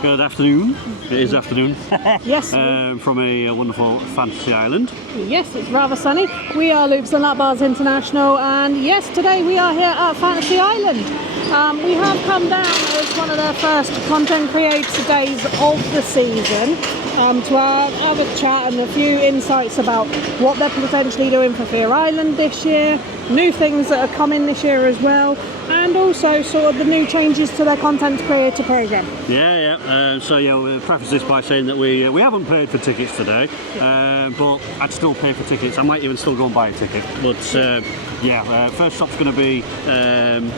Good afternoon. It is afternoon. Yes. From a wonderful fantasy island. Yes, it's rather sunny. We are Loops and Lap Bars International, and yes, today we are here at Fantasy Island. We have come down as one of their first content creator days of the season to have a chat and a few insights about what they're potentially doing for Fear Island this year, new things that are coming this year as well, and also sort of the new changes to their content creator program. We'll preface this by saying that we haven't paid for tickets today, but I'd still pay for tickets. I might even still go and buy a ticket. But first stop's going to be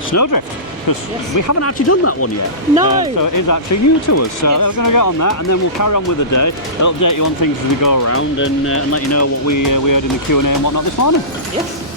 Snowdrift, because we haven't actually done that one yet. No. So it is actually new to us. So we're going to get on that, and then we'll carry on with the day. I'll update you on things as we go around, and let you know what we heard in the Q&A and whatnot this morning. Yes.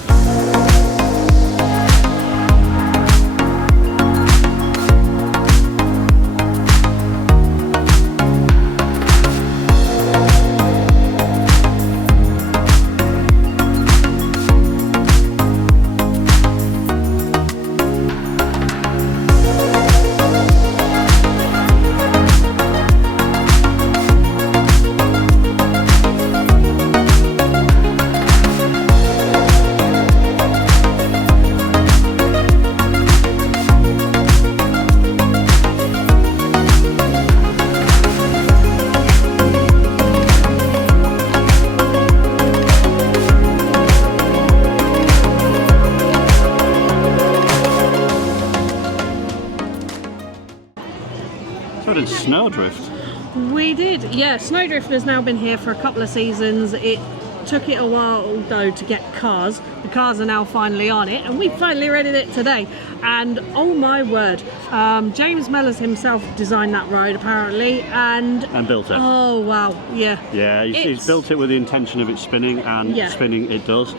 Snowdrift. We did, yeah. Snowdrift has now been here for a couple of seasons. It took it a while though to get cars. The cars are now finally on it, and we finally rented it today. And oh my word, James Mellors himself designed that ride apparently, and built it. Oh wow, yeah. Yeah, he's built it with the intention of it spinning, and spinning it does.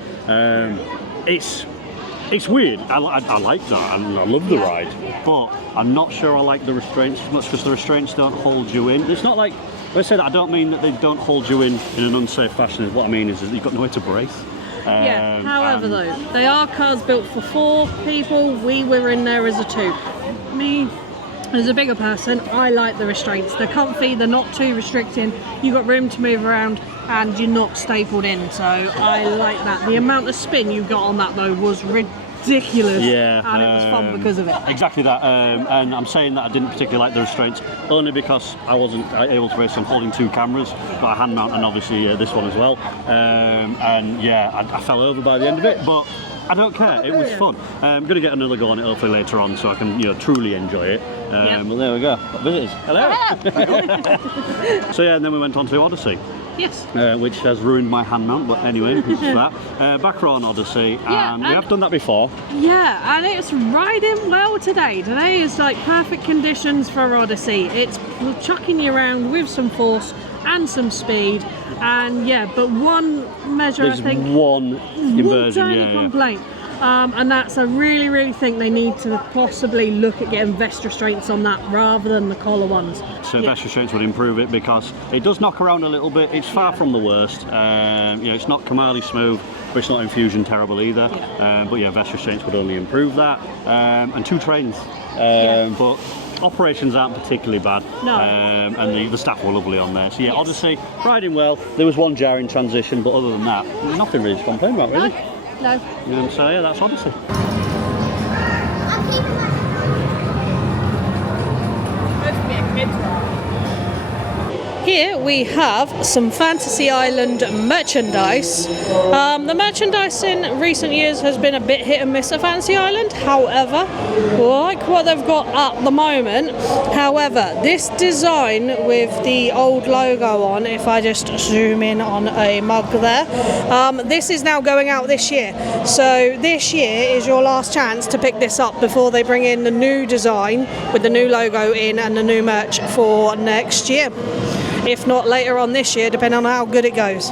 It's weird. I like that, and I love the ride, but I'm not sure I like the restraints as much, because the restraints don't hold you in. It's not like, when I say that, I don't mean that they don't hold you in an unsafe fashion. What I mean is that you've got nowhere to brace. However though, they are cars built for 4 people. We were in there as a 2. Me, as a bigger person, I like the restraints. They're comfy, they're not too restricting. You've got room to move around, and you're not stapled in, so I like that. The amount of spin you got on that though was ridiculous, and it was fun because of it. Exactly that, and I'm saying that I didn't particularly like the restraints only because I wasn't able to race. I'm holding 2 cameras, got a hand mount, and obviously this one as well, I fell over by the end of it, but I don't care, it was fun. I'm going to get another go on it hopefully later on, so I can truly enjoy it. But there we go, visitors, hello! So and then we went on to Odyssey. Yes. Which has ruined my hand mount, but anyway, it's that. Back row on Odyssey, and we have done that before. Yeah, and it's riding well today. Today is like perfect conditions for Odyssey. It's chucking you around with some force and some speed, and but one measure, there's I think, one inversion, complaint. And that's, I really think they need to possibly look at getting vest restraints on that rather than the collar ones. So vest restraints would improve it, because it does knock around a little bit. It's far from the worst. It's not Kamali smooth, but it's not infusion terrible either. But vest restraints would only improve that. And 2 trains. But operations aren't particularly bad. No. And the staff were lovely on there. So Odyssey, riding well. There was one jarring transition, but other than that, nothing really to complain about, really. No. So that's Odyssey. Here we have some Fantasy Island merchandise. The merchandise in recent years has been a bit hit and miss at Fantasy Island. However, like what they've got at the moment. However, this design with the old logo on, if I just zoom in on a mug there, this is now going out this year. So this year is your last chance to pick this up before they bring in the new design with the new logo in and the new merch for next year. If not later on this year, depending on how good it goes.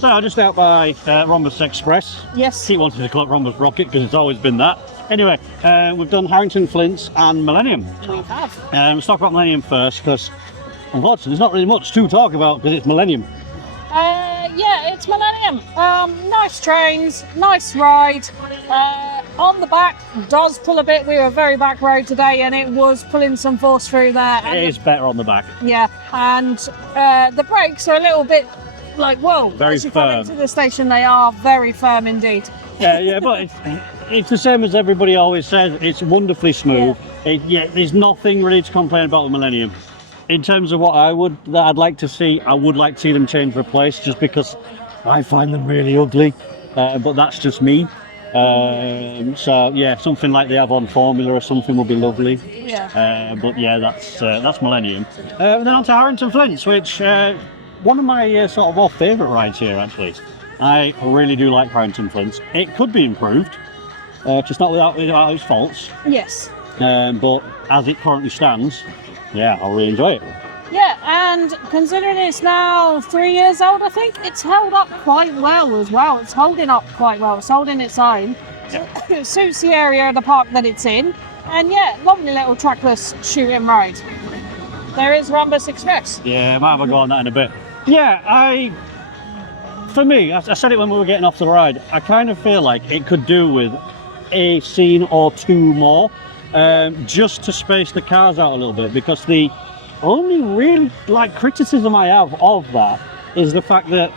So I'm just out by Rhombus Express. Yes. Keep wanting to call it Rhombus Rocket because it's always been that. Anyway, we've done Harrington Flints and Millennium. We have. Let's talk about Millennium first because unfortunately there's not really much to talk about because it's Millennium. Yeah, it's Millennium. Nice trains, nice ride. On the back, does pull a bit. We were very back road today and it was pulling some force through there. It is better on the back. Yeah, and the brakes are a little bit like, whoa. Very as you come firm. into the station, they are very firm indeed. Yeah, but it's the same as everybody always says. It's wonderfully smooth. There's nothing really to complain about with Millennium. In terms of what I'd like to see, I would like to see them change replace just because I find them really ugly. But that's just me. So yeah, something like they have on Formula or something would be lovely. Yeah. But yeah, that's Millennium. Then on to Harrington Flints, which one of my sort of off favourite rides here actually. I really do like Harrington Flints. It could be improved, just not without its faults. Yes. But as it currently stands, yeah, I really enjoy it. Yeah, and considering it's now 3 years old, I think it's held up quite well as well. It's holding up quite well. It's holding its own. It suits the area of the park that it's in. And yeah, lovely little trackless shooting ride. There is Rhombus Express. Yeah, might have a go on that in a bit. Yeah, for me, I said it when we were getting off the ride, I kind of feel like it could do with a scene or two more, just to space the cars out a little bit, because the only real criticism I have of that is the fact that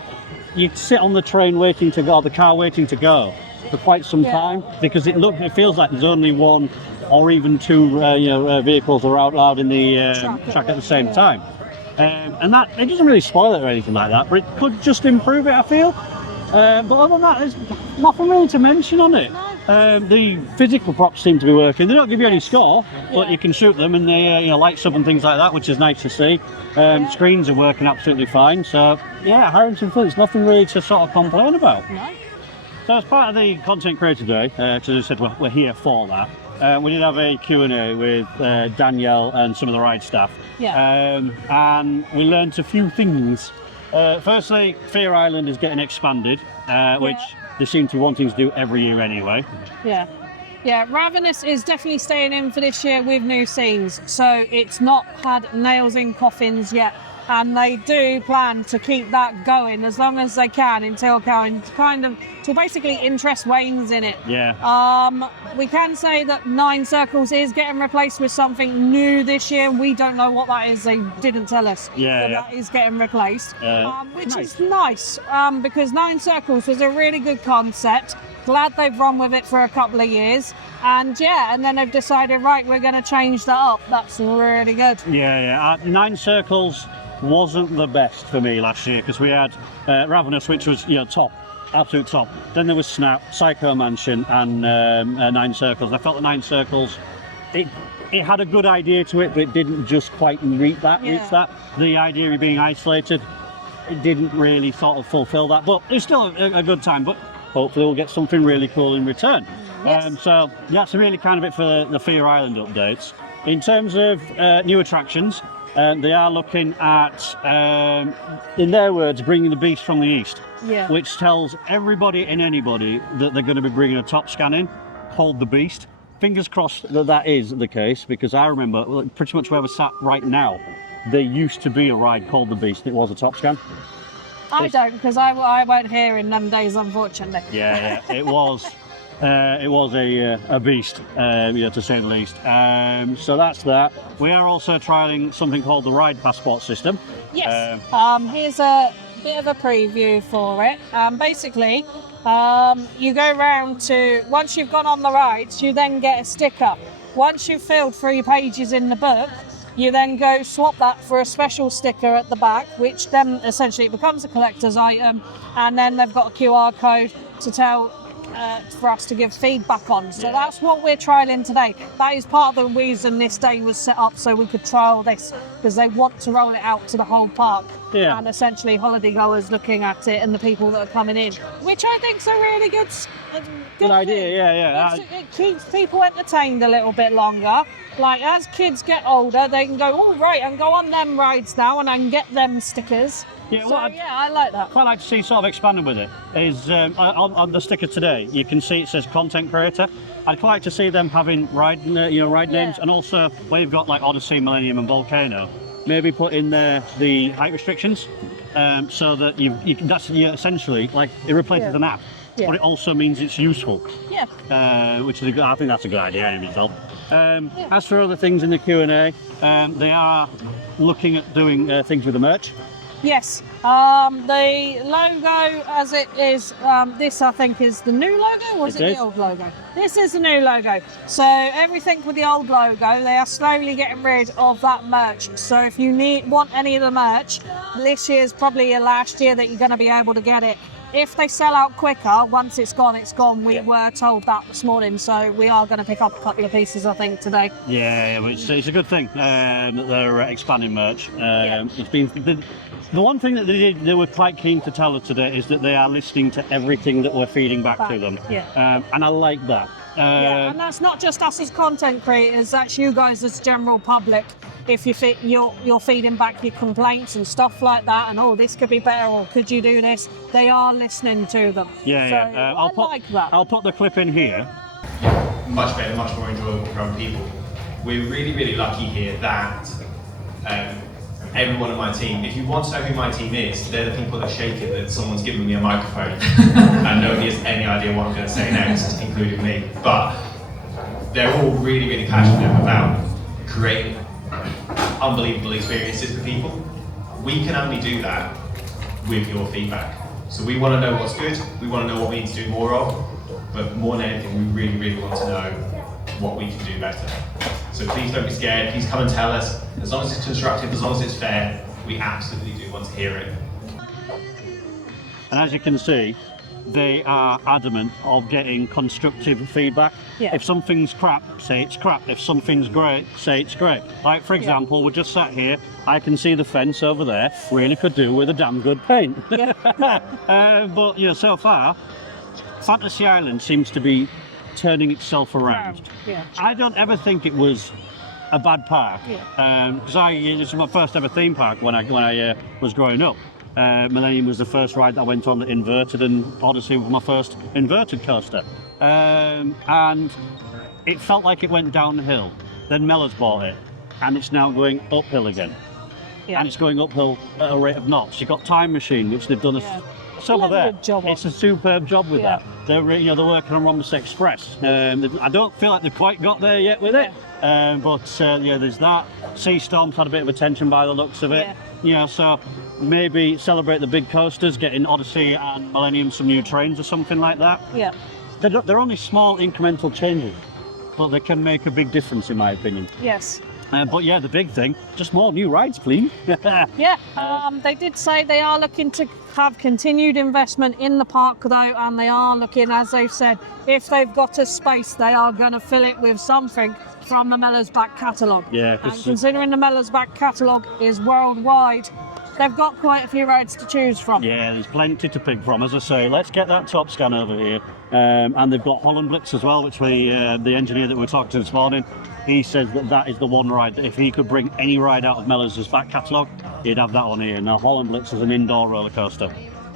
you sit on the train waiting to go, or the car waiting to go for quite some time, because it feels like there's only one or even two vehicles are out loud in the track at the same time. And that, it doesn't really spoil it or anything like that, but it could just improve it, I feel. But other than that, there's nothing really to mention on it. The physical props seem to be working. They don't give you any score, but you can shoot them and they lights up and things like that, which is nice to see. Screens are working absolutely fine. So yeah, Harrington Flints, nothing really to sort of complain about. No. So as part of the content creator day, because I said we're here for that, we did have a Q&A with Danielle and some of the ride staff. Yeah. And we learnt a few things. Firstly, Fear Island is getting expanded, which they seem to be wanting to do every year anyway. Yeah. Yeah, Ravenous is definitely staying in for this year with new scenes. So it's not had nails in coffins yet. And they do plan to keep that going as long as they can until basically interest wanes in it. Yeah. We can say that 9 Circles is getting replaced with something new this year. We don't know what that is. They didn't tell us. That is getting replaced, which is nice because 9 Circles was a really good concept. Glad they've run with it for a couple of years. And then they've decided, right, we're going to change that up. That's really good. Yeah. 9 Circles wasn't the best for me last year because we had Ravenous, which was top, absolute top. Then there was Snap, Psycho Mansion, and 9 Circles. I felt the 9 Circles, it had a good idea to it, but it didn't just quite reach that. The idea of being isolated, it didn't really sort of fulfill that. But it's still a good time. But hopefully we'll get something really cool in return. Yes. So that's really kind of it for the Fear Island updates. In terms of new attractions, they are looking at, in their words, bringing the beast from the east, which tells everybody and anybody that they're going to be bringing a top scan in called the Beast. Fingers crossed that is the case, because I remember pretty much where we're sat right now, there used to be a ride called the Beast. It was a top scan. I don't, because I weren't here in them days, unfortunately. Yeah, it was. It was a beast, to say the least. So that's that. We are also trialling something called the Ride Passport system. Yes. Here's a bit of a preview for it. Basically, you go round to, once you've gone on the rides, you then get a sticker. Once you've filled 3 pages in the book, you then go swap that for a special sticker at the back, which then essentially becomes a collector's item, and then they've got a QR code to tell for us to give feedback on. So that's what we're trialling today. That is part of the reason this day was set up, so we could trial this, because they want to roll it out to the whole park. And essentially holiday goers looking at it and the people that are coming in, which I think is a really good idea. It keeps people entertained a little bit longer. Like, as kids get older, they can go, all right, and go on them rides now, and I can get them stickers. Yeah, So yeah, I like that. quite like to see sort of expanding with it is on the sticker today. You can see it says content creator. I'd quite like to see them having ride names, and also where you've got like Odyssey, Millennium, and Volcano, maybe put in there the height restrictions, so that that's essentially like it replaces an app, but it also means it's useful. Yeah. Which is I think that's a good idea in itself. As for other things in the Q&A, they are looking at doing things with the merch. Yes. The logo, as it is, this I think is the new logo, or is it the old logo? This is the new logo. So everything with the old logo, they are slowly getting rid of that merch. So if you want any of the merch, this year's probably your last year that you're going to be able to get it. If they sell out quicker, once it's gone, it's gone. We were told that this morning, so we are going to pick up a couple of pieces, I think, today. Yeah, it's a good thing that they're expanding merch. It's been the one thing that they were quite keen to tell us today is that they are listening to everything that we're feeding back to them. And I like that. And that's not just us as content creators, that's you guys as general public. If you're feeding back your complaints and stuff like that, and this could be better, or could you do this? They are listening to them. I like that. I'll put the clip in here. Much better, much more enjoyable for other people. We're really, really lucky here that everyone on my team, if you want to know who my team is, they're the people that shake it that someone's given me a microphone and nobody has any idea what I'm going to say next, including me. But they're all really, really passionate about creating unbelievable experiences for people. We can only do that with your feedback. So we want to know what's good, we want to know what we need to do more of, but more than anything, we really, really want to know what we can do better. So please don't be scared, please come and tell us. As long as it's constructive, as long as it's fair, we absolutely do want to hear it. And as you can see, they are adamant of getting constructive feedback. If something's crap, say it's crap. If something's great, say it's great. Like for example, we're just sat here, I can see the fence over there, really could do with a damn good paint. But so far, Fantasy Island seems to be turning itself around. I don't ever think it was a bad park, because this was my first ever theme park when I was growing up. Millennium was the first ride that I went on that inverted, and Odyssey was my first inverted coaster. And it felt like it went downhill. Then Mellors bought it, and it's now going uphill again. And it's going uphill at a rate of knots. You've got Time Machine, which they've done it's a superb job with that. They're working on Rhombus Express. I don't feel like they've quite got there yet with it, but there's that. Sea Storm's had a bit of attention by the looks of it. So maybe celebrate the big coasters, getting Odyssey and Millennium some new trains or something like that. They're only small incremental changes, but they can make a big difference in my opinion. But the big thing, just more new rides, please. They did say they are looking to have continued investment in the park though, and they are looking, as they've said, if they've got a space, they are going to fill it with something from the Mellors back catalogue. And considering the Mellors back catalogue is worldwide, they've got quite a few rides to choose from. There's plenty to pick from. As I say, let's get that top scan over here. And they've got Holland Blitz as well, which the engineer that we talked to this morning, he says that is the one ride that if he could bring any ride out of Mellors' back catalogue, he'd have that on here. Now Holland Blitz is an indoor roller coaster,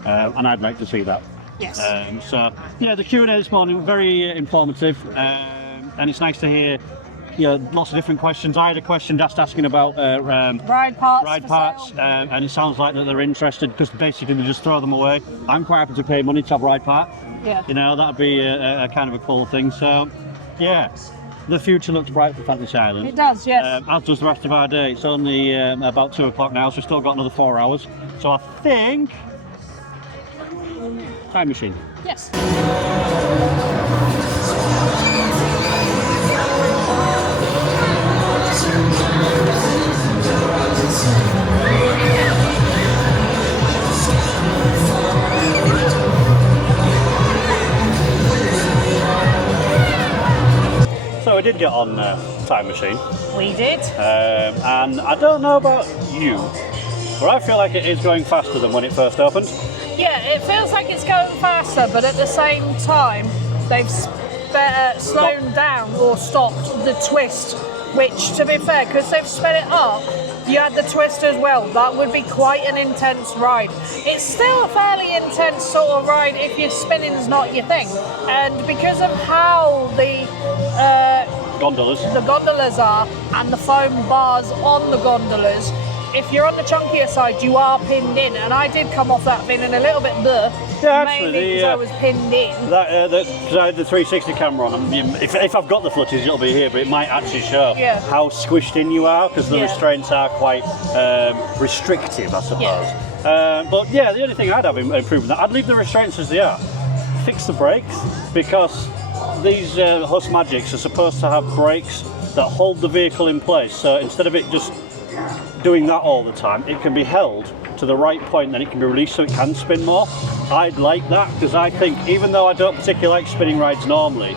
and I'd like to see that. The Q&A this morning, very informative, and it's nice to hear lots of different questions. I had a question just asking about ride parts, and it sounds like that they're interested because basically they just throw them away. I'm quite happy to pay money to have ride parts. That'd be a kind of a cool thing. So, the future looks bright for Fantasy Island. It does, yes. As does the rest of our day. It's only about 2 o'clock now, so we've still got another 4 hours. So I think Time Machine. Yes. So we did get on Time Machine. We did. And I don't know about you, but I feel like it is going faster than when it first opened. It feels like it's going faster, but at the same time, they've slowed down or stopped the twist, which, to be fair, because they've sped it up, You had the twist as well. That would be quite an intense ride. It's still a fairly intense sort of ride if your spinning's not your thing. And because of how the gondolas are and the foam bars on the gondolas, if you're on the chunkier side, you are pinned in. And I did come off that thing in a little bit mainly because I was pinned in. Because I had the 360 camera on. If I've got the footage, it'll be here, but it might actually show how squished in you are, because the restraints are quite restrictive, I suppose. But yeah, the only thing I'd have improved that, I'd leave the restraints as they are. Fix the brakes, because these Hus Magics are supposed to have brakes that hold the vehicle in place. So instead of it just doing that all the time, it can be held to the right point, then it can be released so it can spin more. I'd like that, because I think, even though I don't particularly like spinning rides normally,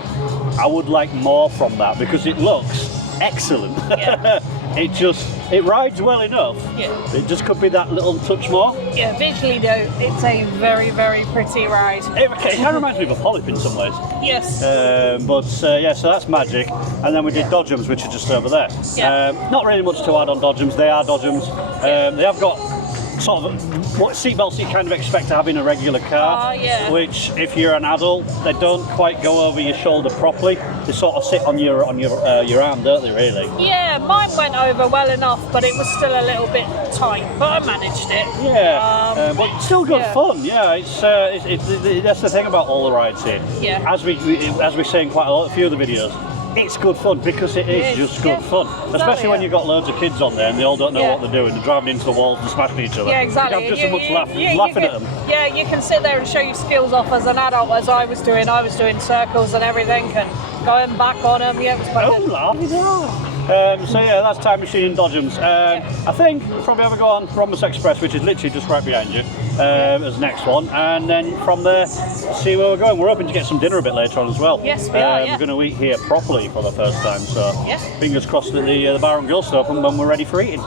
I would like more from that, because it looks excellent. It rides well enough. It just could be that little touch more. Visually though, it's a very, very pretty ride. It kind of reminds me of a polyp in some ways. Yes. So that's Magic, and then we did Dodgems, which are just over there. Not really much to add on Dodgems. They are Dodgems. They have got sort of what seatbelts you kind of expect to have in a regular car, which if you're an adult, they don't quite go over your shoulder properly. They sort of sit on your arm, don't they, really? Yeah, mine went over well enough, but it was still a little bit tight, but I managed it. But it's still good fun. It's that's the thing about all the rides here. As we say in quite a few of the videos, it's good fun, because it is just good fun. Especially when you've got loads of kids on there and they all don't know what they're doing. They're driving into the walls and smashing each other. Yeah, exactly. You have just as much laughing at them. Yeah, you can sit there and show your skills off as an adult, as I was doing. I was doing circles and everything and going back on them. Yeah, it was quite good. That's Time Machine and Dodgems. I think we'll probably have a go on Rhombus Express, which is literally just right behind you, as the next one, and then from there, see where we're going. We're hoping to get some dinner a bit later on as well. Yes, we are. We're going to eat here properly for the first time, so fingers crossed that the bar and grill's open when we're ready for eating.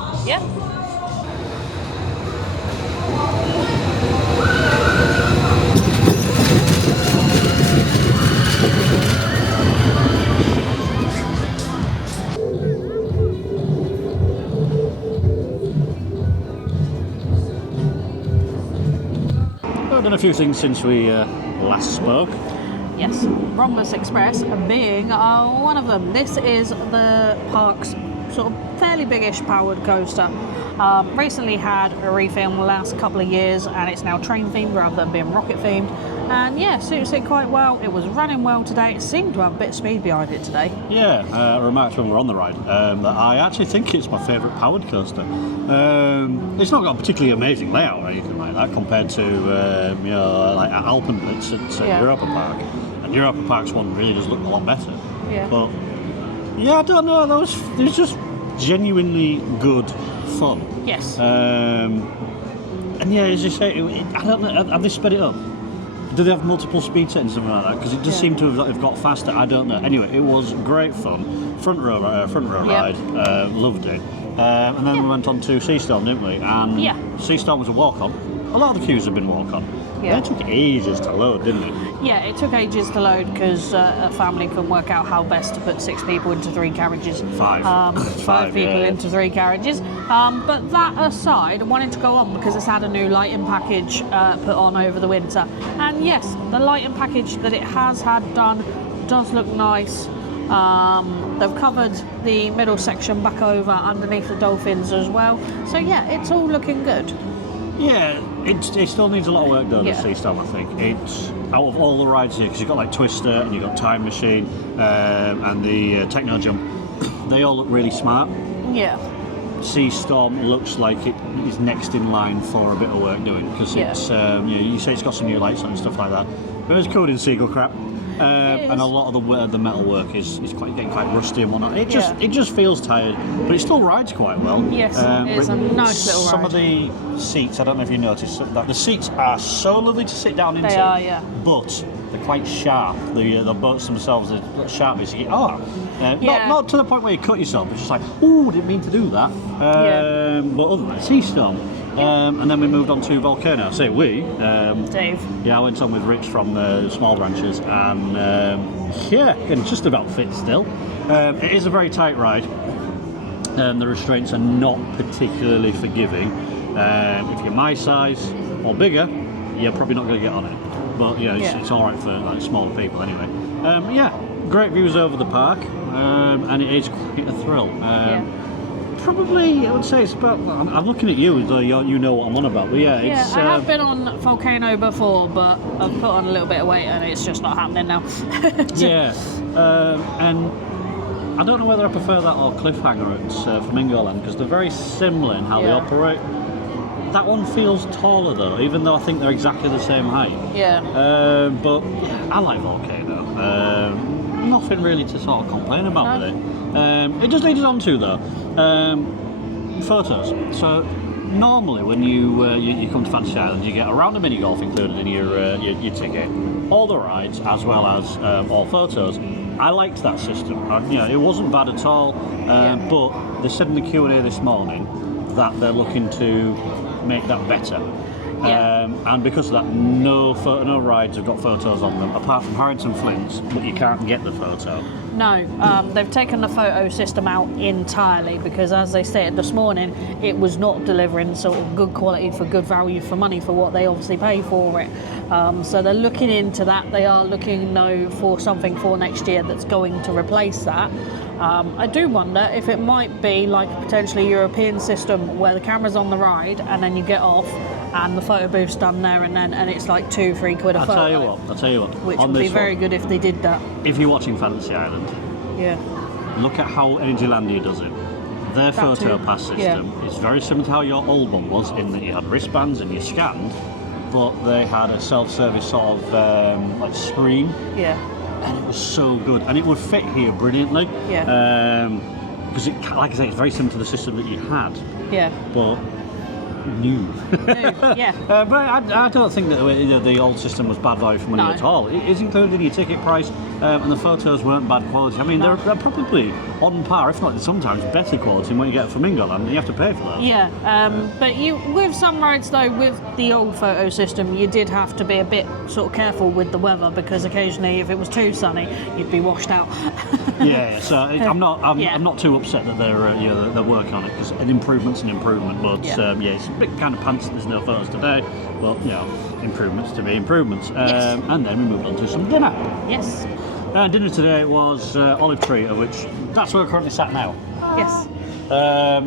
I've done a few things since we last spoke. Yes, Rhombus Express being one of them. This is the park's sort of fairly biggish powered coaster. Recently had a refilm the last couple of years, and it's now train themed rather than being rocket themed. And suits it quite well. It was running well today. It seemed to have a bit of speed behind it today. I remarked when we were on the ride that I actually think it's my favourite powered coaster. It's not got a particularly amazing layout or anything like that compared to like at Alpenblitz at Europa Park. And Europa Park's one really does look a lot better. But I don't know. There's just genuinely good fun. Yes. And as you say, I don't know. Have they sped it up? Do they have multiple speed settings, something like that? Because it does seem to have got faster. I don't know. Anyway, it was great fun. Front row ride. Loved it. And then we went on to Seastorm, didn't we? And Seastorm was a walk-on. A lot of the queues have been walk-on. They took ages to load, didn't they? Yeah, it took ages to load because a family couldn't work out how best to put 6 people into 3 carriages. 5 people into 3 carriages. But that aside, I wanted to go on because it's had a new lighting package put on over the winter. And yes, the lighting package that it has had done does look nice. They've covered the middle section back over underneath the dolphins as well. So it's all looking good. Yeah, it still needs a lot of work done at Seastorm, I think. It's out of all the rides here, because you've got like Twister and you've got Time Machine and the Techno Jump, they all look really smart. Seastorm looks like it is next in line for a bit of work doing, because it's you say it's got some new lights on and stuff like that, but it's covered in seagull crap. And a lot of the metal work is getting quite rusty and whatnot. It just feels tired, but it still rides quite well. Yes, it's a nice little ride. Some of the seats, I don't know if you noticed, that the seats are so lovely to sit down into. They are, but they're quite sharp. The boats themselves are sharp. Not to the point where you cut yourself. It's just like, didn't mean to do that. But other than that, Seastorm. And then we moved on to Volcano. Dave. Yeah, I went on with Rich from the Small Branches, and it just about fits still. It is a very tight ride. The restraints are not particularly forgiving. If you're my size or bigger, you're probably not going to get on it. But it's all right for like smaller people anyway. Great views over the park, and it is quite a thrill. Probably, I would say it's about. I'm looking at you, as though you know what I'm on about. But it's. I have been on Volcano before, but I've put on a little bit of weight, and it's just not happening now. And I don't know whether I prefer that or Cliffhanger at Flamingo Land, because they're very similar in how they operate. That one feels taller though, even though I think they're exactly the same height. But I like Volcano. Nothing really to sort of complain about with it. It does lead us on to though photos. So normally when you come to Fantasy Island, you get a round of mini golf included in your ticket, all the rides as well as all photos. I liked that system. It wasn't bad at all. But they said in the Q&A this morning that they're looking to make that better. And because of that, no rides have got photos on them, apart from Harrington Flint's, but you can't get the photo. No, they've taken the photo system out entirely because, as they stated this morning, it was not delivering sort of good quality for good value for money for what they obviously pay for it. So they're looking into that. They are looking for something for next year that's going to replace that. I do wonder if it might be like a potentially European system where the camera's on the ride and then you get off and the photo booth's done there and then, and it's like £2-3 a photo. I'll tell you what. Which would be very good if they did that. If you're watching Fantasy Island, look at how Energylandia does it. Their photo pass system is very similar to how your old one was, in that you had wristbands and you scanned, but they had a self-service sort of like screen. And it was so good, and it would fit here brilliantly. Because like I say, it's very similar to the system that you had. But new. But I don't think that the old system was bad value for money at all. It is included in your ticket price, and the photos weren't bad quality. I mean, they're probably on par, if not sometimes better quality than what you get at Flamingo Land, and you have to pay for those. But with some rides though, with the old photo system, you did have to be a bit sort of careful with the weather, because occasionally if it was too sunny, you'd be washed out. So I'm not too upset that they're working on it, because an improvement's an improvement. But it's a bit kind of pants that there's no photos today, but improvements to be improvements. And then we moved on to some dinner. Dinner today was Olive Tree, of which that's where we're currently sat now.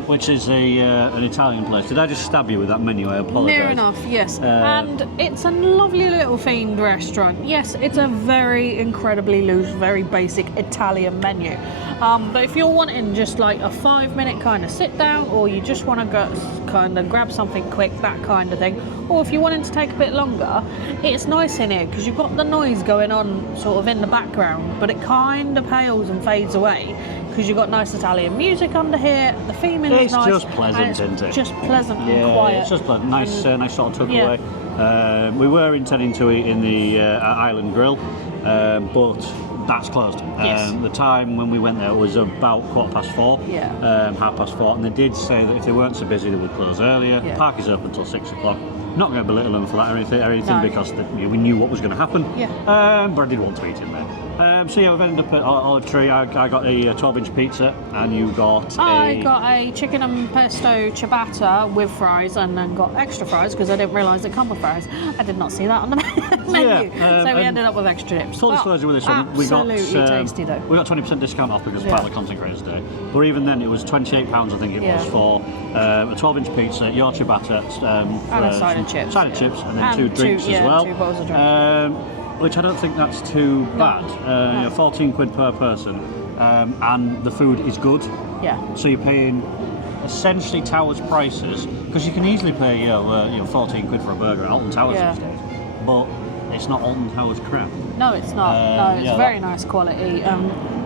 Which is an Italian place. Did I just stab you with that menu? I apologise. Near enough, yes. And it's a lovely little themed restaurant. Yes, it's a very incredibly loose, very basic Italian menu. But if you're wanting just like a 5-minute kind of sit down, or you just want to go kind of grab something quick, that kind of thing, or if you're wanting to take a bit longer, it's nice in here because you've got the noise going on sort of in the background, but it kind of pales and fades away because you've got nice Italian music under here. The theming is nice. It's just pleasant, isn't it? Just pleasant and quiet. It's just pleasant. Nice sort of tuck away. We were intending to eat in the Island Grill, but that's closed. The time when we went there was about 4:15, 4:30, and they did say that if they weren't so busy they would close earlier. The park is open until 6 o'clock. Not going to belittle them for that or anything because we knew what was going to happen. But I did want to eat in there. We've ended up at Olive Tree. I got a 12-inch pizza, and you got I got a chicken and pesto ciabatta with fries, and then got extra fries because I didn't realise it come with fries. I did not see that on the menu, so we ended up with extra chips. Full disclosure with this one, we got tasty though. We got 20% discount off because part of the Content Creators Day. But even then, it was £28, I think it was, for a 12-inch pizza, your ciabatta, and a side of chips, and then 2 drinks as well. 2 bottles of drink. Which I don't think that's too bad. £14 per person, and the food is good. So you're paying essentially Towers prices, because you can easily pay £14 for a burger at Alton Towers these days, but it's not Alton Towers crap. No, it's not. It's very nice quality.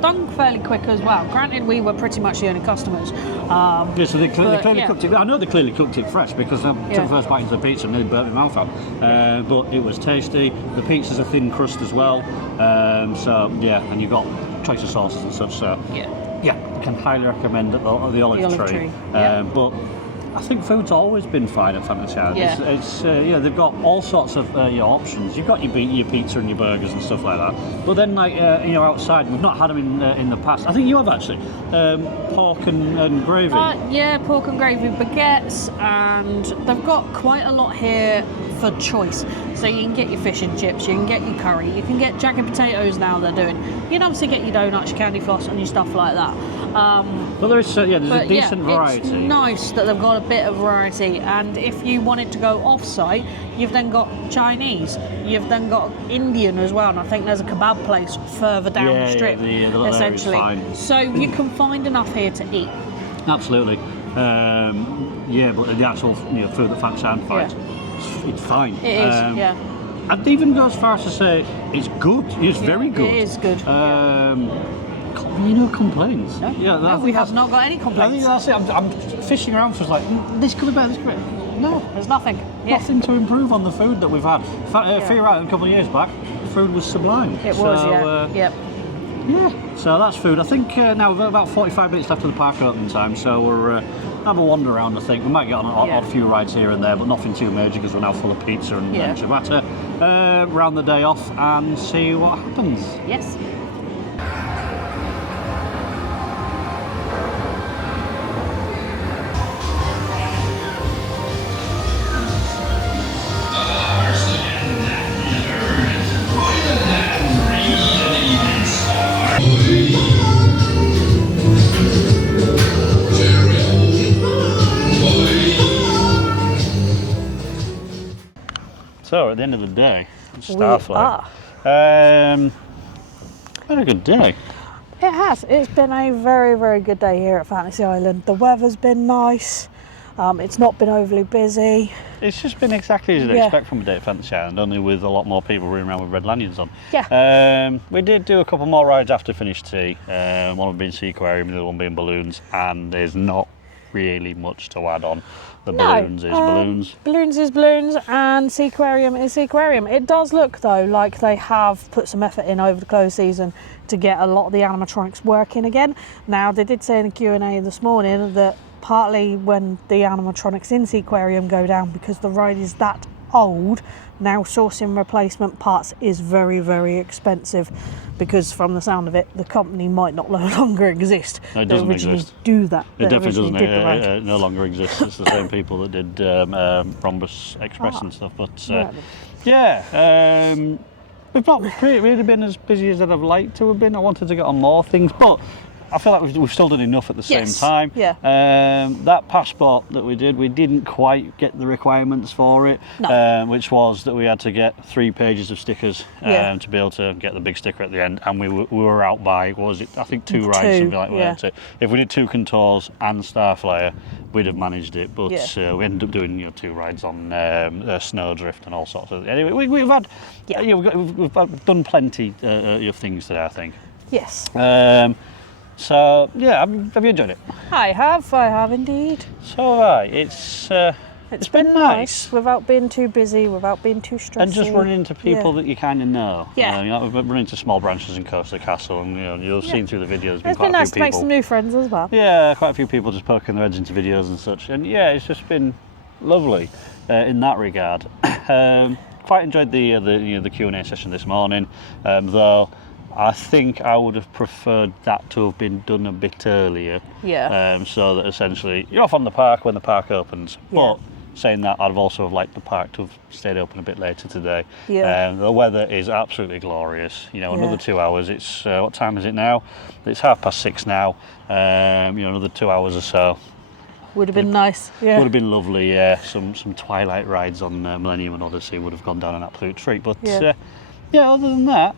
Done fairly quick as well. Granted, we were pretty much the only customers. So they clearly cooked it. I know they clearly cooked it fresh, because I took the first bite into the pizza and nearly burnt my mouth out. But it was tasty. The pizza's a thin crust as well. And you got choice of sauces and such. So I can highly recommend the Olive Tree. But I think food's always been fine at Fantasy Island. Yeah. It's they've got all sorts of options. You've got your pizza and your burgers and stuff like that. But then outside, we've not had them in the past. I think you have actually. Pork and gravy. Yeah, pork and gravy baguettes, and they've got quite a lot here for choice. So you can get your fish and chips, you can get your curry, you can get jacket potatoes now they're doing. You can obviously get your donuts, your candy floss and your stuff like that. But there's a decent variety. It's nice that they've got a bit of variety, and if you wanted to go off-site, you've then got Chinese, you've then got Indian as well, and I think there's a kebab place further down the strip, the essentially. fine. So you can find enough here to eat. Absolutely. But the actual food that Fantasy Island provides, it's fine. It is, I'd even go as far as to say it's good. It's very good. It is good. No complaints. No, Yeah, we have not got any complaints. I think that's it. I'm fishing around for this could be better. This could be better. No, There's nothing. nothing to improve on the food that we've had. Fear Island a couple of years back, food was sublime. It was, Yeah, so that's food. I think now we've got about 45 minutes left of the park opening time, so we're have a wander around. I think we might get on a few rides here and there, but nothing too major because we're now full of pizza and ciabatta. Round the day off and see what happens. Yes. So at the end of the day, Starflight. Had a good day. It has. It's been a very, very good day here at Fantasy Island. The weather's been nice. It's not been overly busy. It's just been exactly as you'd expect from a day at Fantasy Island, only with a lot more people running around with red lanyards on. Yeah. We did do a couple more rides after finished tea. One of them being Sea Aquarium, the other one being Balloons, and there's not really much to add on. The balloons is balloons. Balloons is balloons, and Sea Aquarium is Sea Aquarium. It does look though like they have put some effort in over the close season to get a lot of the animatronics working again. Now they did say in the Q&A this morning that partly when the animatronics in Sea Aquarium go down because the ride is that old, now sourcing replacement parts is very, very expensive because from the sound of it, the company might not no longer exist. No, it doesn't originally exist. Do that. It definitely doesn't. Right. It no longer exists. It's the same people that did Rhombus Express and stuff. But we've not really been as busy as I'd have liked to have been. I wanted to get on more things, but I feel like we've still done enough at the same time. Yeah. That passport that we didn't quite get the requirements for it, which was that we had to get 3 pages of stickers to be able to get the big sticker at the end, and we were out by, what was it, I think 2 rides, something like that. If we did 2 Contours and Starflyer, we'd have managed it, but we ended up doing 2 rides on Snowdrift and all sorts of. Anyway, we've had, we've done plenty of things today, I think. Yes. So yeah, have you enjoyed it? I have indeed. So have I. It's been nice without being too busy, without being too stressful. And just running into people that you kind of know. Yeah. We've run into small branches in Coast of the Castle, and you've seen through the videos. It's been nice to make some new friends as well. Yeah, quite a few people just poking their heads into videos and such, and it's just been lovely in that regard. Quite enjoyed the Q&A session this morning, though. I think I would have preferred that to have been done a bit earlier. Yeah. So that essentially you're off on the park when the park opens. Yeah. But saying that, I'd have also liked the park to have stayed open a bit later today. Yeah. The weather is absolutely glorious. Another 2 hours. It's what time is it now? It's 6:30 now. Another 2 hours or so. Would have been nice. Yeah. Would have been lovely. Yeah. Some twilight rides on Millennium and Odyssey would have gone down an absolute treat. But other than that,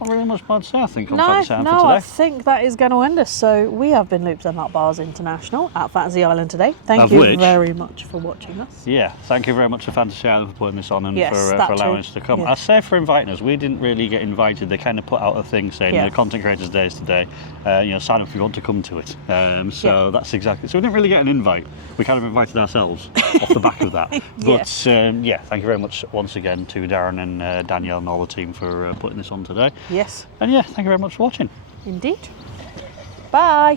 not really much more to say, I think, on Fantasy Island for today. I think that is going to end us. So we have been Loops and Nut Bars International at Fantasy Island today. Thank you very much for watching us. Yeah, thank you very much to Fantasy Island for putting this on and for allowing us to come. Yeah. I say for inviting us. We didn't really get invited. They kind of put out a thing saying the Content Creators Day is today. Sign up if you want to come to it. That's exactly. So we didn't really get an invite. We kind of invited ourselves off the back of that. But thank you very much once again to Darren and Danielle and all the team for putting this on today. Yes. And thank you very much for watching. Indeed. Bye.